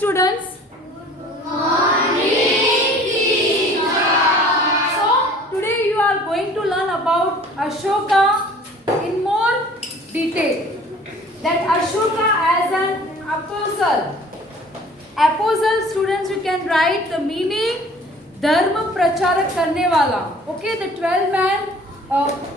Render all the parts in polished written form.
students. So today you are going to learn about Ashoka in more detail. That Ashoka as an apostle. Apostle, students, you can write the meaning. धर्म प्रचारक करने वाला. Okay, the 12 man,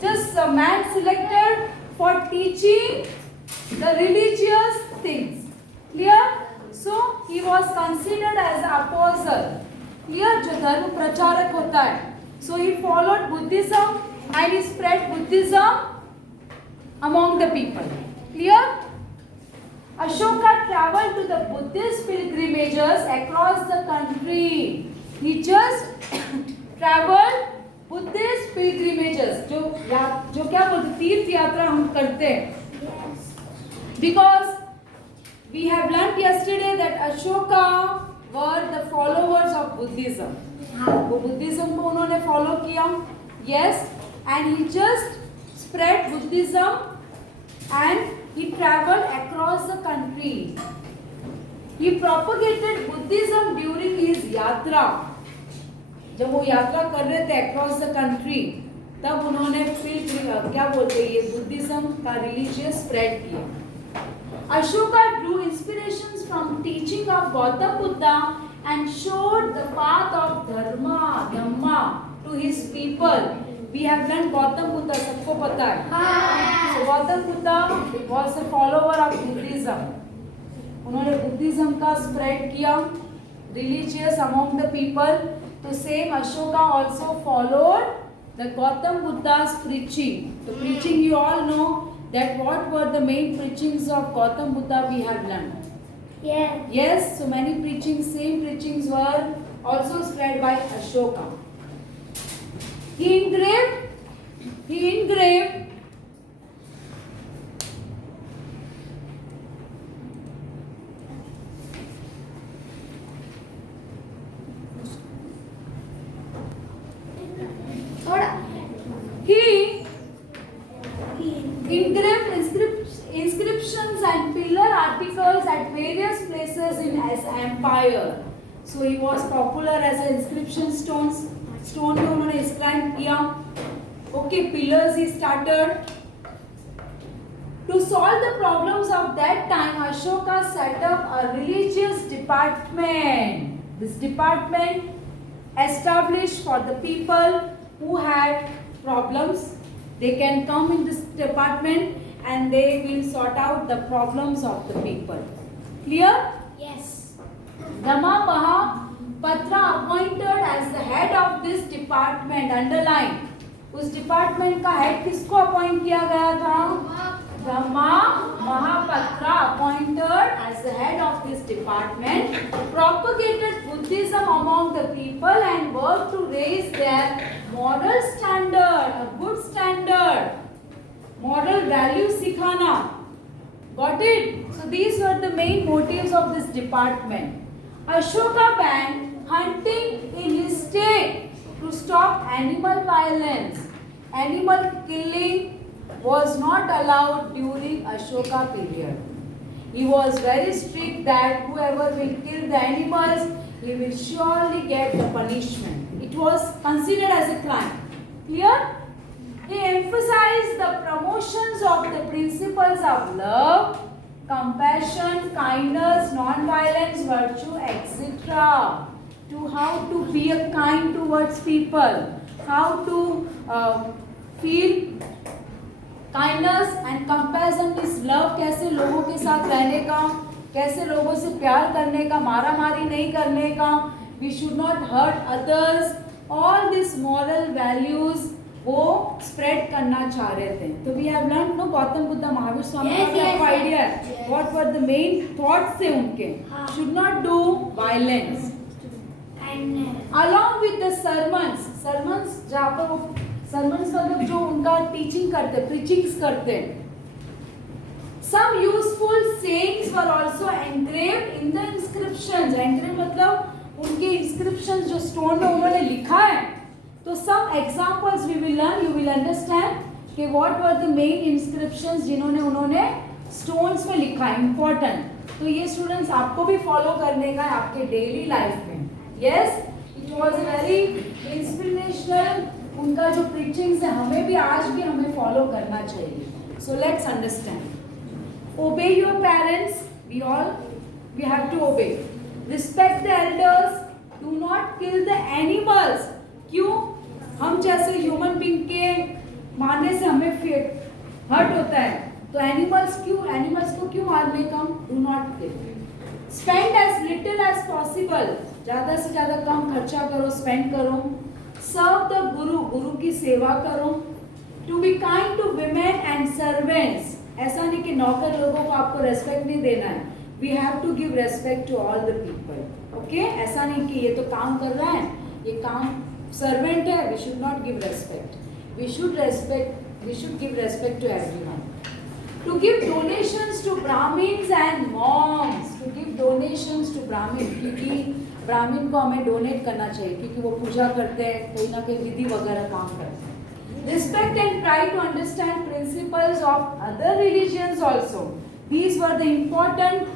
just a man selected for teaching the religious things. Clear? So he was considered as an apostle. Clear? जो धर्म प्रचारक होता है. So he followed Buddhism and he spread Buddhism among the people. Clear? Ashoka traveled to the Buddhist pilgrimages across the country. He just traveled Buddhist pilgrimages. जो क्या बोलते तीर्थ यात्रा हम करते हैं. Because we have learnt yesterday that Ashoka were the followers of Buddhism. वो Buddhism को उन्होंने फॉलो किया. Yes, and he just spread Buddhism and he traveled across the country. He propagated Buddhism during his yatra. जब वो यात्रा कर रहे थे across the country, तब उन्होंने फिर क्या बोलते हैं ये बुद्धिज्म का रिलीजियस स्प्रेड किया. Ashoka drew inspirations from teaching of Gautama Buddha and showed the path of Dhamma to his people. We have learned Gautama Buddha, सबको पता है. So Gautama Buddha was a follower of Buddhism. उन्होंने Buddhism का spread किया religious among the people. So same Ashoka also followed the Gautama Buddha's preaching. The preaching you all know. That what were the main preachings of Gautama Buddha we have learned. Yes. Yes, so many preachings, same preachings were also spread by Ashoka. He engraved inscriptions and pillar articles at various places in his empire. So he was popular as an inscription stones. Stone में उन्होंने inscribe किया. Okay, pillars he started. To solve the problems of that time, Ashoka set up a religious department. This department established for the people who had problems. They can come in this department and they will sort out the problems of the people. Clear? Yes. Dhamma Mahapatra appointed as the head of this department. Underline. उस department का head किसको appoint किया गया था? Dhamma Mahapatra appointed as the head of this department, propagated Buddhism among the people and worked to raise their moral standard, a good standard. Moral values सिखाना. Got it? So these were the main motives of this department. Ashoka banned hunting in his state to stop animal violence. Animal killing was not allowed during Ashoka period. He was very strict that whoever will kill the animals, he will surely get the punishment. It was considered as a crime. Clear? He emphasized the promotions of the principles of love, compassion, kindness, non-violence, virtue, etc. To how to be a kind towards people, how to feel kindness and compassion is love. कैसे लोगों के साथ रहने का, कैसे लोगों से प्यार करने का, मारामारी नहीं करने का. We should not hurt others. All these moral values वो स्प्रेड करना चाह रहे थे. तो we have learn know Gautam Buddha Mahavir Swami का आपको आइडिया है what were the main thoughts थे उनके. Should not do violence. Along with the sermons जहाँ पर वो सरमन्स मतलब जो उनका टीचिंग करते, प्रीचिंग्स करते. Some useful sayings were also engraved in the inscriptions. Engraved मतलब उनके inscriptions जो स्टोन में उन्होंने लिखा है. तो some examples we will learn, you will understand कि what were the main inscriptions जिन्होंने उन्होंने stones में लिखा है. Important. तो ये स्टूडेंट्स आपको भी फॉलो करने का है आपके डेली लाइफ में. Yes, it was very inspirational. उनका जो प्रीचिंग्स है हमें भी आज भी हमें फॉलो करना चाहिए. So let's understand. ओबे your parents. we have to obey. Respect the elders. Do not kill the animals. क्यों? हम जैसे ह्यूमन बीइंग के मारने से हमें हर्ट होता है, तो एनिमल्स को क्यों मारने का? Do not kill. Spend as little as possible. ज्यादा से ज्यादा कम खर्चा करो, स्पेंड करो. सर्व द गुरु की सेवा करो. To be kind to women and servants. ऐसा नहीं कि नौकर लोगों को आपको रेस्पेक्ट नहीं देना है. We have to give respect to all the people. Okay, ऐसा नहीं कि ये तो काम कर रहा है, ये काम सर्वेंट है, we should not give respect. We should give respect to everyone. To give donations to Brahmins and monks. To give donations to Brahmin, क्योंकि ब्राह्मण को हमें डोनेट करना चाहिए क्योंकि वो पूजा करते हैं, कहीं ना कहीं विधि वगैरह काम करते हैं. Respect and try to understand principles of other religions also. These were the important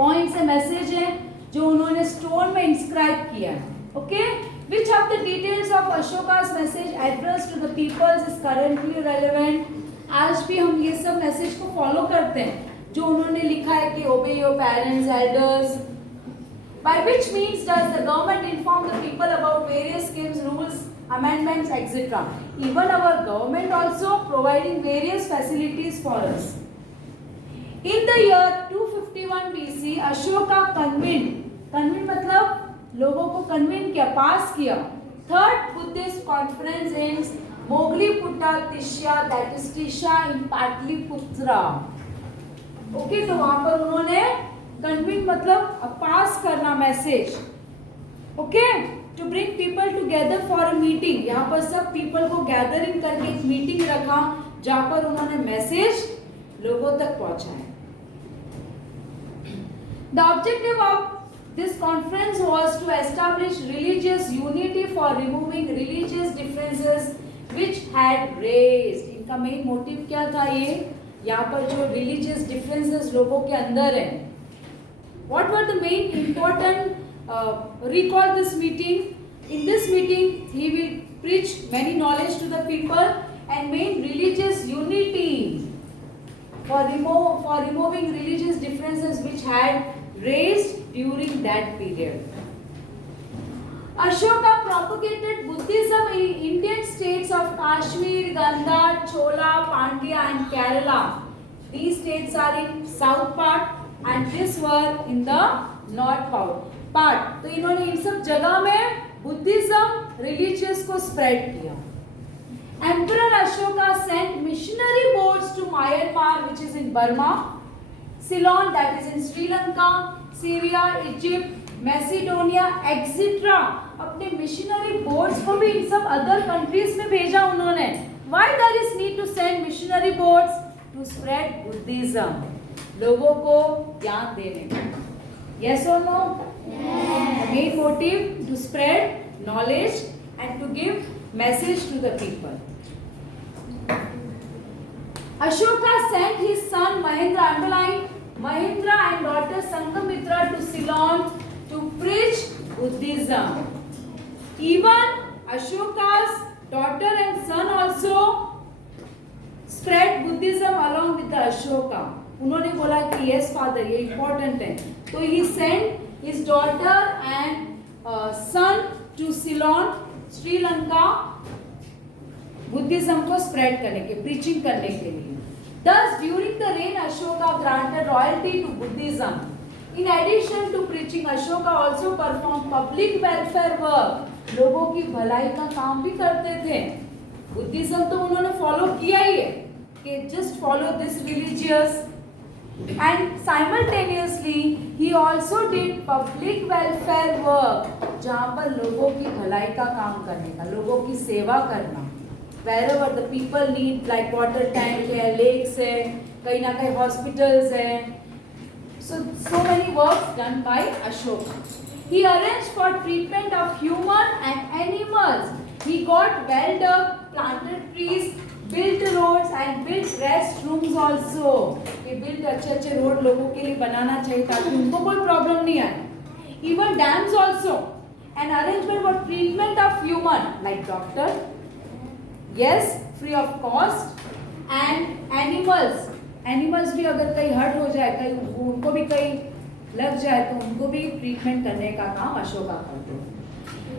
points and message है जो उन्होंने स्टोन में इंस्क्राइब किया है. Okay? Which of the details of Ashoka's message addressed to the people is currently relevant? आज भी हम ये सब मैसेज को फॉलो करते हैं जो उन्होंने लिखा है कि ओबे your parents, elders. By which means does the government inform the people about various schemes, rules, amendments, etc. Even our government also providing various facilities for us. In the year 251 BC, Ashoka convened मतलब लोगों को कन्विन किया, pass किया. Third Buddhist conference in Moggaliputta Tissa, that is Tissa in Pataliputra. Okay, तो वहां पर उन्होंने convene मतलब पास करना message. Okay, to bring people together for a meeting. यहाँ पर सब पीपल को गैदरिंग करके एक मीटिंग रखा जहां पर उन्होंने मैसेज लोगों तक पहुंचाया. The objective of this conference was to establish religious unity for removing religious differences which had raised. इनका मेन मोटिव क्या था? ये यहाँ पर जो religious differences लोगों के अंदर है. What were the main important? Recall this meeting. In this meeting, he will preach many knowledge to the people and main religious unity for removing religious differences which had raised during that period. Ashoka propagated Buddhism in Indian states of Kashmir, Gandhar, Chola, Pandya and Kerala. These states are in south part and this were in the north part. तो इन्होंने इन सब जगह में Buddhism religious को spread किया. Emperor Ashoka sent missionary boards to Myanmar, which is in Burma, Ceylon, that is in Sri Lanka, Syria, Egypt, Macedonia, etc. अपने missionary boards को भी इन सब अदर कंट्रीज में भेजा उन्होंने. Why there is need to send missionary boards? To spread Buddhism. लोगों को ज्ञान देने का. Yes or no? Yes. Main motive to spread knowledge and to give message to the people. Ashoka sent his son Mahendra, underline Mahendra, and daughter Sanghamitra to Ceylon to preach Buddhism. Even Ashoka's daughter and son also spread Buddhism along with the Ashoka. उन्होंने बोला कि yes father, ये important है. तो he sent his daughter and son to Ceylon, Sri Lanka, Buddhism को spread करने के, preaching करने के लिए. Thus, during the reign, Ashoka granted royalty to Buddhism. In addition to preaching, Ashoka also performed public welfare work. लोगों की भलाई का काम भी करते थे. बुद्धिज्म तो उन्होंने फॉलो किया ही है कि just follow this religious. And simultaneously, he also did public welfare work. जहाँ पर लोगों की भलाई का काम करने का, लोगों की सेवा करना. Wherever the people need, like water tank है, lakes है, कहीं ना कहीं hospitals है. So many works done by Ashoka. He arranged for treatment of human and animals. He got well-dug, planted trees, built roads and built restrooms also. ये built अच्छे road लोगों के लिए बनाना चाहिए ताकि उनको कोई प्रॉब्लम नहीं आए. Even dams also. An arrangement for treatment of human like doctor. Yes, free of cost. And animals. Animals भी अगर कहीं हर्ट हो जाए, कहीं उनको भी कहीं लग जाए तो उनको भी ट्रीटमेंट करने का काम अशोका करते हैं.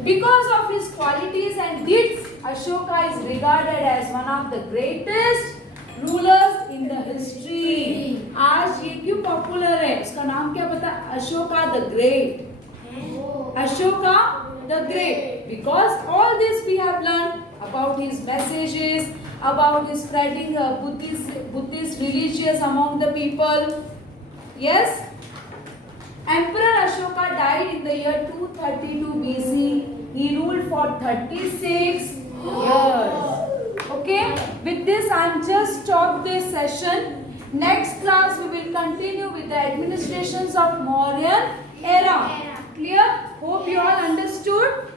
Because of his qualities and deeds, Ashoka is regarded as one of the greatest rulers in the history. आज ये क्यों पॉपुलर है? उसका नाम क्या पता? Ashoka the Great. Ashoka the Great. Because all this we have learned about his messages, about his spreading Buddhist religious among the people. Yes. Emperor Ashoka died in the year 232 BC. He ruled for 36 years. Okay? With this, I am just stop this session. Next class, we will continue with the administrations of Mauryan era. Clear? Hope you all understood.